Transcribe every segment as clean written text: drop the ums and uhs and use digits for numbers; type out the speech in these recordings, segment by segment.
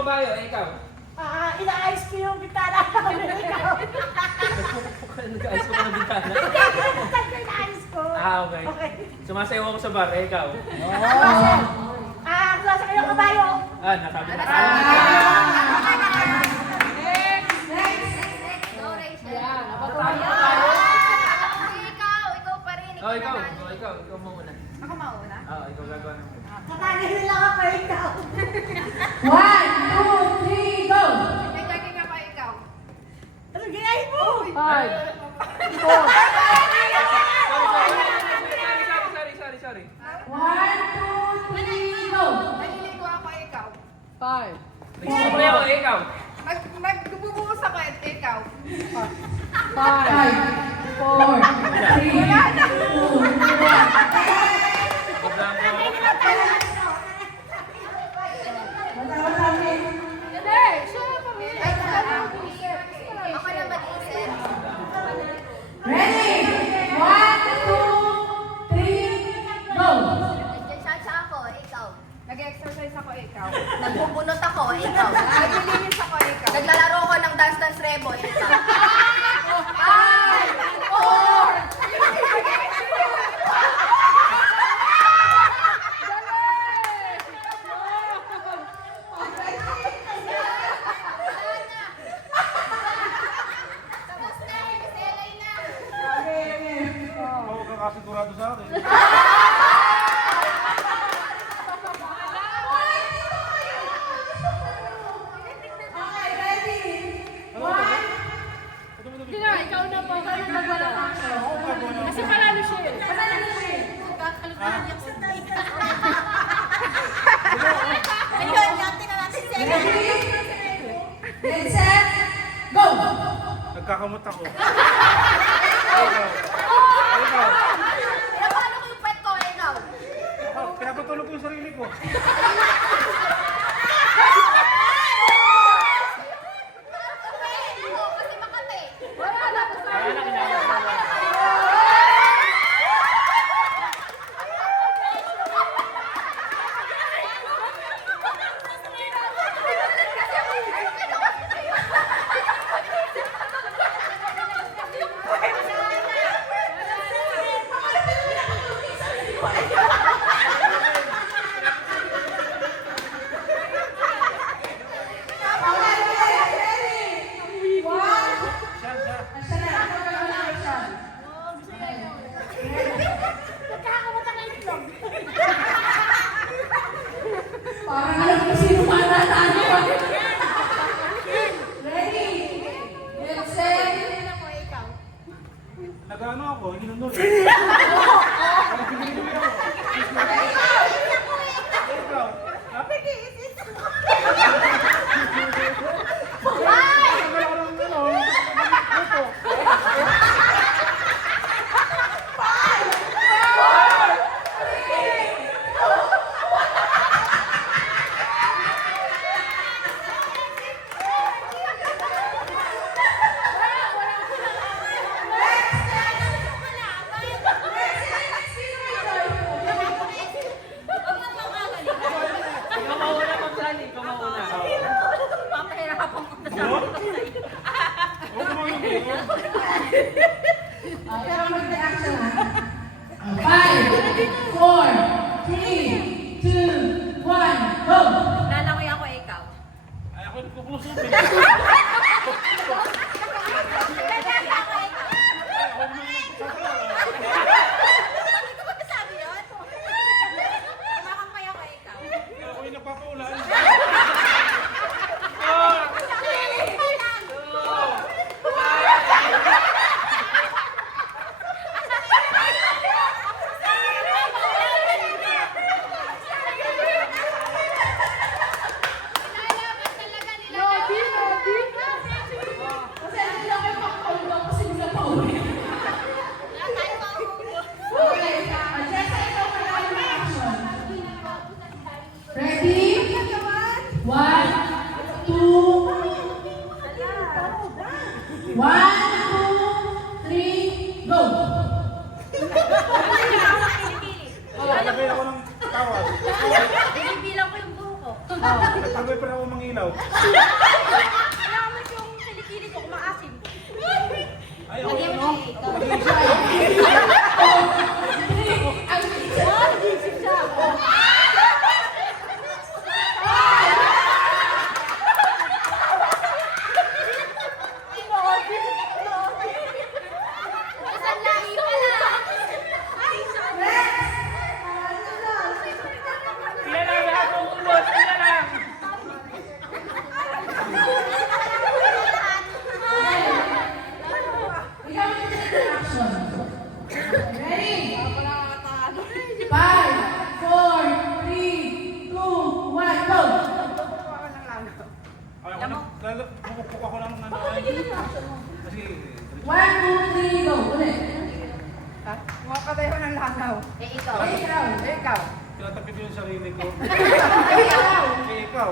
kabayo, ikaw. Inaayos ko yung bitana. Ikaw. Nag-ayos ko pa ng bintana. Inaayos ko. Okay. Sumasayaw ako sa bar, ikaw. Sasakay yung kabayo. Nasabi na. Ikaw mauna. Ako mauna? Ikaw gagawa ng Kakagahin lang ako ikaw. 1, 2, 3, go! Nagkagin ka pa ikaw. Ano ginahin mo? 5, 4, Sorry. 1, 2, 3, go! Naliligo ako ikaw. 5, Nagsisimula ako, ikaw. Nagbubuhos ako ikaw. 5, 4, 3, 2, 1. Hindi! Siya na pa rin. Ako na mag-isip. Ready? 1, 2, 3, go! Nag-charge ako, ikaw. Nag-exercise ako ikaw. Nagbubunot ako, ikaw. Naglilinis ako ikaw. Naglalaro ko ng dance rebo, ikaw. 5, 4, Tapos na, selay na. Oo, kakasigurado sa akin. Okay, ready? 1, ikaw na po. Ikaw na magwala ka. Kasi panalo siya eh. Ayun, natin na natin siya. get set, go! Nagkakamot ako. Pinapalo ko yung pet ko, ikaw. Pinapatulog ko yung sarili ko. Kasi makate. Wala na. Nagkakakamata ka itlog. Parang alam ko sino mananalo. Ready? Get set, Nag-ano ako, hinunod. Ikaw mauna, Ma'am Sally. Ikaw mauna. Papahirapan ko na sa pero mag-reaction ha. 5, 4, 3, 2, 1, go! Lalangoy ako, ikaw. Ay, ako nagpupuso. Sabi yun? Kumakampay ako, ikaw. Ako yung nagpapaulan. Pasensya lang kayo pang-countdown kasi hindi na pa-uwi. Okay, Jessa, ikaw na lang yung action. Ready? 1, 2, 1, 2, 3, go! Nagay ako ng tawag. Binibilang ko yung buho ko. Nagtagoy pa rin ako mangilaw. Alam mo yung kilikili ko, kumaasim. Ay, ako. Lagyan mo na ikaw. Isang lahi pala. Sila lang lahat umubos. Sila lang. Ikaw yung action. Ready? 5, 4, 3, 2, 1, go! Ay, ako na. Bumukpok ako ng ano. Kasi, 1, 2, 3, go! Ulit. Makakatay ko ng langaw. Eh, ikaw. Ikaw. tinatapid ko yung sarili ko. Ikaw. Eh, ikaw.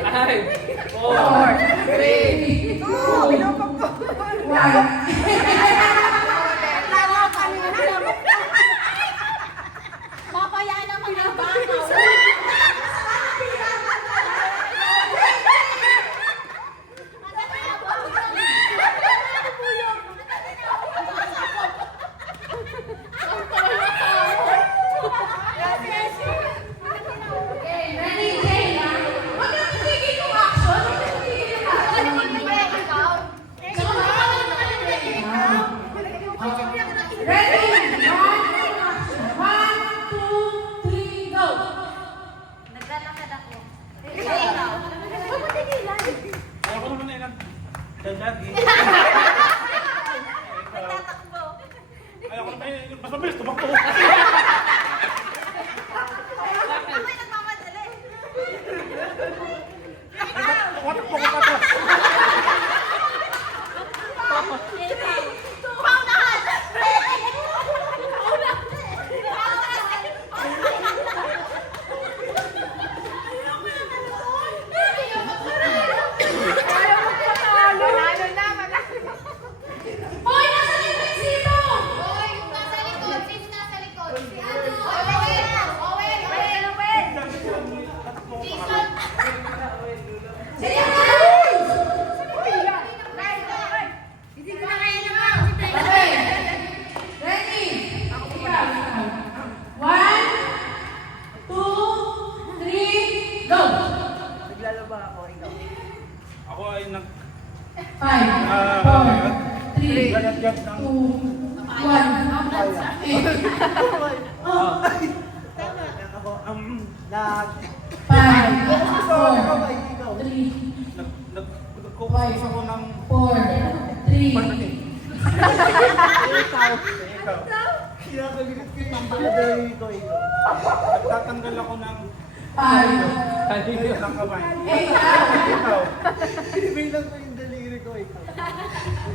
5, 4, 3, 2, 1. Langaw kanina. Papayaan naman ang bakaw. Okay, ready, Jay, ha? Huwag na tigil yung action. Huwag na tigil yung action. Saka makakawin mo ka ng ready, ha? Ready, 1, action. 1, 2, 3, go! Naglalakad ako. Ikaw. Ayaw ko naman na nagdadagi. Nagtatakbo. Ayaw ko naman mas mabilis, tumakbo. Ako'y nagmamadali. Watak po ko patras. Paunahan! Manalo na, manalo. Hoy, nasa likod sino? Hoy, yung nasa likod. Sino nasa likod? Si ano? Owen. Jason. Sige, guys! Hindi ko na kaya naman. Okay. Ready? Ikaw. 1, 2, 3, go! Naglalaba ako, ikaw. Ako ay 5, 4, 3, naggagat ng 2, 1. Ako, nag... 5, 4, 3, nagkukupos ako ng 4, 3. ikaw. Kinakaligot ko yung paladari ko, ikaw. Nagtatanggal ako ng 5, ng kamay. Ikaw. Ikaw. Binibilang ko yung daliri ko, ikaw.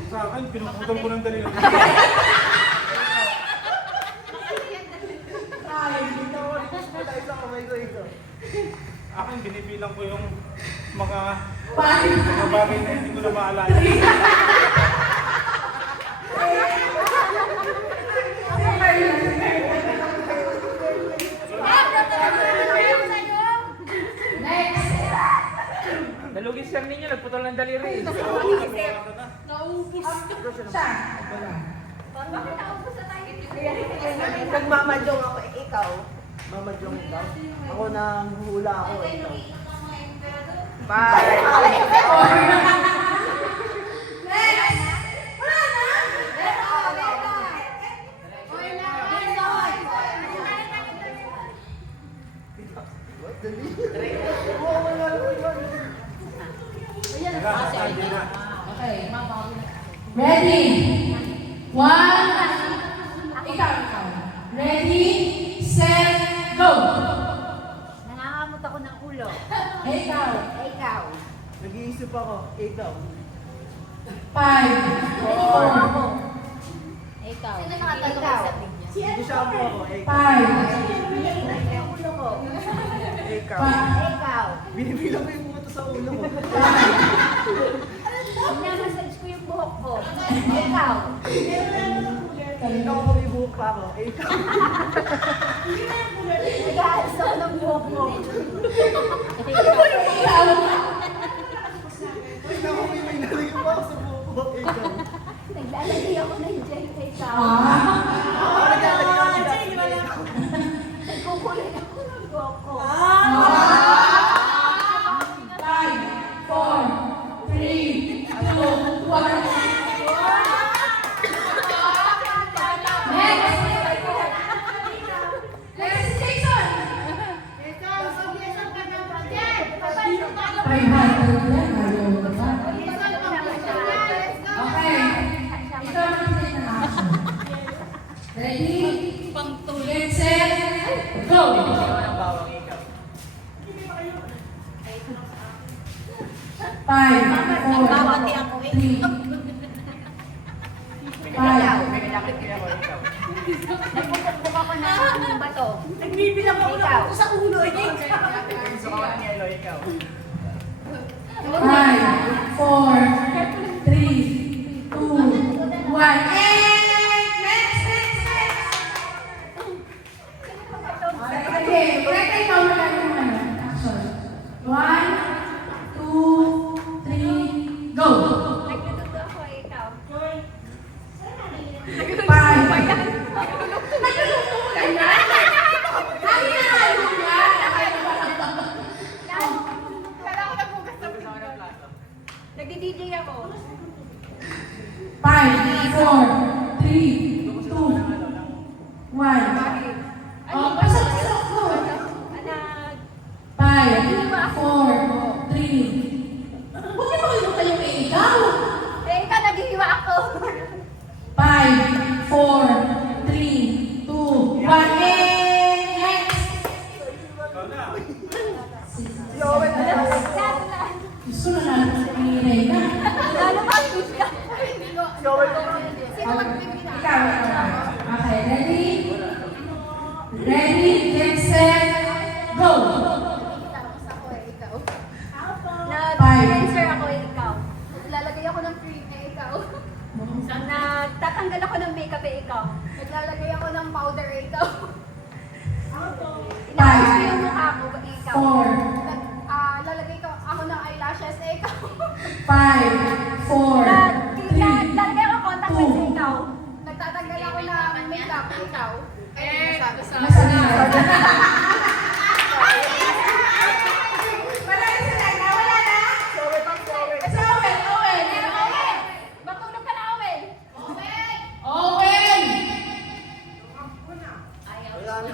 Sa akin, pinuputol ko ng daliri. Ikaw, request mo tayo sa kamay ko, ikaw. Akin, binibilang ko yung mga 5, bagay na hindi ko na maalala. next. Nalugis lang ninyo, nagputol ng daliri. Siya. Bakit naubos na tayo? Nagmamadyong ako, ikaw. Mamadyong ikaw. Ako nang hula ako, ikaw. Bye! Okay, ready? 1, ikaw. Ready, set, go! Nangangamot ako ng ulo. Ikaw. Ikaw. Nag-iisip ako, ikaw. 5, 4, Ikaw. Sino nakatanong sa video? Isama ako, ikaw. 5, Yung ulo ko. Ikaw. Ikaw. Binibilang ko yung buto sa ulo ko. Minamassage ko yung buhok ko. Ikaw. Ikaw ako may buhok pa ako, ikaw. Nag-aalis ako ng buhok mo. Five, four, three, two, one. Next. Next, Jason. 500 yan. Ayaw mo ba? Okay. Ikaw naman din ang action. Ready? Get set. Go! Ang bawang ikaw. 5, 4, 3, 5. Nagpupunta ko ng bato. Nagbibilang ako ng ako sa ulo. Gusto ko ng yellow, ikaw. 5, 4, 3, 2, 1. Next! Okay, correct ikaw na lang yung action. 1, 2, 3, go! Nagtututo ako, ikaw. 5. Nagluluto ka na? Ano na ano yan? Kala ko nabugas na Nagdi-DJ ako. 5, 4, 3, 2, 1. Oh, pasok ko. Anak. 5, 4, 3. Huwag niyo makalimutan yung ikaw. Eh, ikaw naghihiwa ako. 5, 4, 3, 2, 1. Next! Gusto na natin sa pinginay na. Lalo ka, ka. Sino Ikaw. Okay, ready? Ready, get set, go! Ako, ikaw. Five. Nag-cleanser ako, ikaw. Naglalagay ako ng cream, ikaw. Nagtatanggal ako ng makeup, ikaw. Naglalagay ako ng powder, ikaw. Inaayos ko yung mukha ko, ikaw. 4, Lalagay ko ako ng eyelashes, ikaw. 5, 4, 3, Lalagay ako contact lens, 2. ikaw. Nagtatanggal ako ng makeup, ikaw. Nasaan na? Wala na sila na? Wala na? Sa Owen, Owen. Owen! Matulog ka na, Owen! Owen! Yeah! Wala na!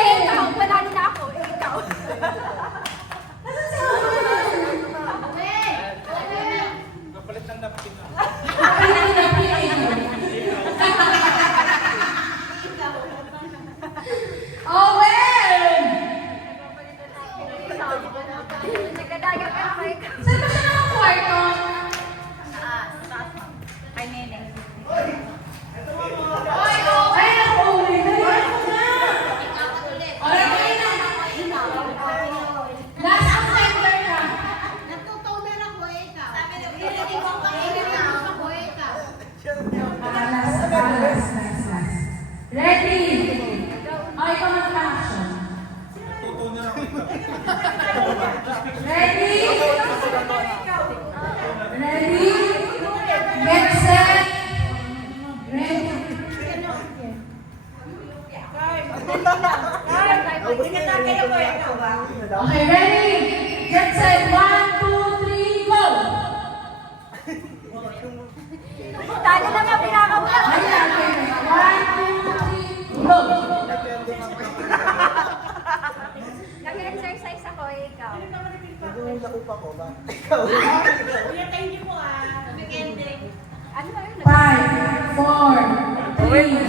Ikaw! Panalo na ako, ikaw. Nasaan si Owen? Kapalit ng napkin na. Owen! Nagdadagat ka ako, ikaw. Saan ba siya nakakwarto? Kay Neneng. Ay, ako, Owen. Dali ako na. Okay, na. Last offender ka. Natutunan ako, ikaw. Sabi na, pinilinig ko pa, ako, ikaw. Last. Ready? Okay, ikaw mag-action. Tutunan ako ikaw. Ready? Ready? Get set. Ready? Okay, ready? Get set. 1, 2, 3, go! Talo na nga, pinakamulan. Ayan, okay. 1, 2, 3, go! Nag-exercise ako, ikaw. Ano ba yun? 5, 4, 3, 2,